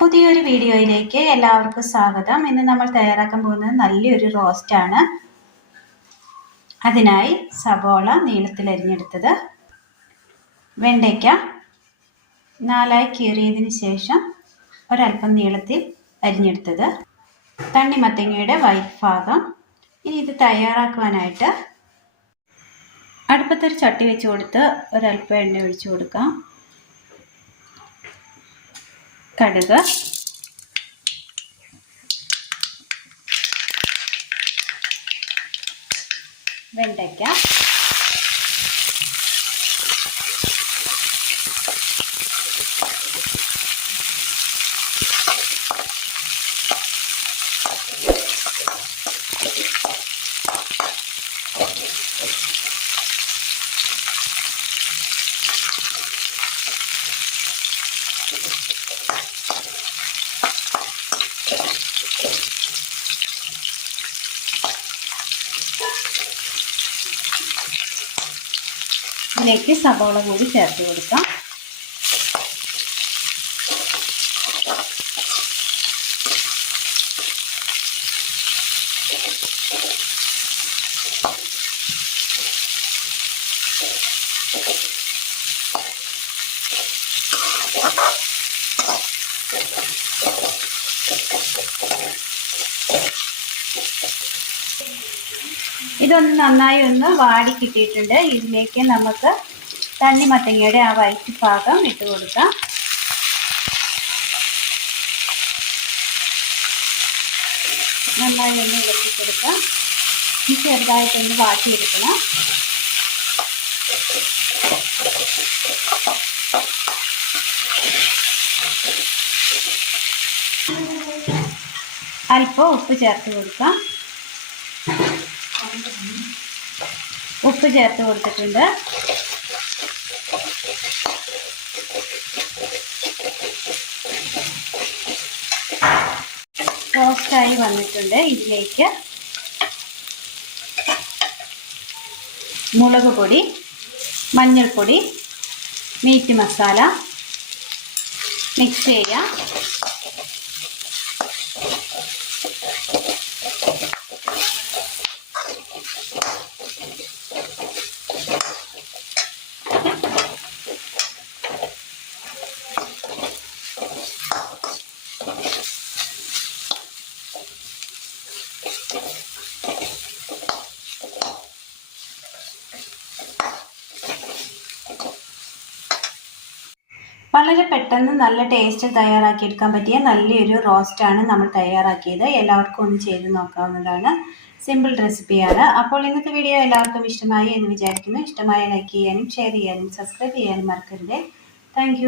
പുതിയൊരു വീഡിയോയിലേക്ക് എല്ലാവർക്കും സ്വാഗതം. ഇന്ന് നമ്മൾ തയ്യാറാക്കാൻ പോകുന്നത് നല്ലൊരു റോസ്റ്റ് ആണ്. അതിനായി സവോള നീളത്തിൽ അരിഞ്ഞെടുത്തത്, വെണ്ടയ്ക്ക 4 കീറിയതിന് ശേഷം ഒരല്പം നീളത്തിൽ അരിഞ്ഞെടുത്തത്, തണ്ണിമത്തങ്ങയുടെ വൈറ്റ് ഭാഗം. ഇനി ഇത് തയ്യാറാക്കുവാനായിട്ട് അടുപ്പത്തൊരു ചട്ടി വെച്ച് കൊടുത്ത് ഒരല്പം എണ്ണ ഒഴിച്ചു കൊടുക്കാം. കടുക്, വെണ്ടയ്ക്ക, ഇതിലേക്ക് സവോള കൂടി ചേർത്ത് കൊടുക്കാം. ഇതൊന്ന് നന്നായി ഒന്ന് വാടി കിട്ടിയിട്ടുണ്ട്. ഇതിലേക്ക് നമുക്ക് തണ്ണിമത്തങ്ങയുടെ ആ വൈറ്റ് ഭാഗം ഇട്ട് കൊടുക്കാം. നന്നായി ഒന്ന് ഇളക്കി കൊടുക്കാം. ചെറുതായിട്ടൊന്ന് വാട്ടിയെടുക്കണം. അല്പം ഉപ്പ് ചേർത്ത് കൊടുക്കാം. ഉപ്പ് ചേർത്ത് കൊടുത്തിട്ടുണ്ട്. റോസ്റ്റായി വന്നിട്ടുണ്ട്. ഇതിലേക്ക് മുളക് പൊടി, മഞ്ഞൾപ്പൊടി, മീറ്റ് മസാല മിക്സ് ചെയ്യാം. വളരെ പെട്ടെന്ന് നല്ല ടേസ്റ്റ് തയ്യാറാക്കിയെടുക്കാൻ പറ്റിയ നല്ലൊരു റോസ്റ്റാണ് നമ്മൾ തയ്യാറാക്കിയത്. എല്ലാവർക്കും ഒന്ന് ചെയ്ത് നോക്കാവുന്നതാണ്. സിമ്പിൾ റെസിപ്പിയാണ്. അപ്പോൾ ഇന്നത്തെ വീഡിയോ എല്ലാവർക്കും ഇഷ്ടമായി എന്ന് വിചാരിക്കുന്നു. ഇഷ്ടമായ ലൈക്ക് ചെയ്യാനും ഷെയർ ചെയ്യാനും സബ്സ്ക്രൈബ് ചെയ്യാനും മറക്കരുത്. താങ്ക്